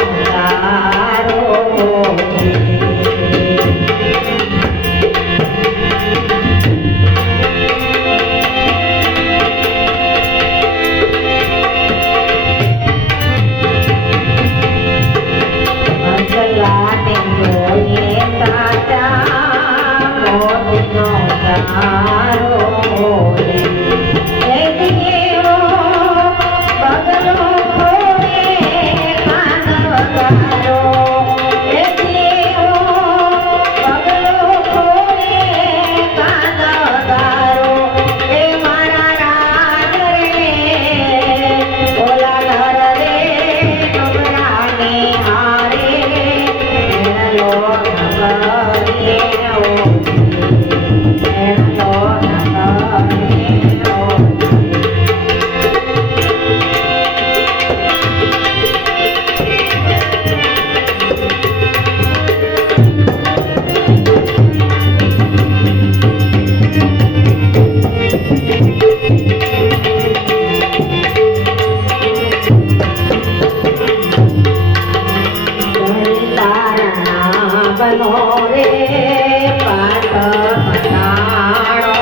Lord. રે પાટ પટાણો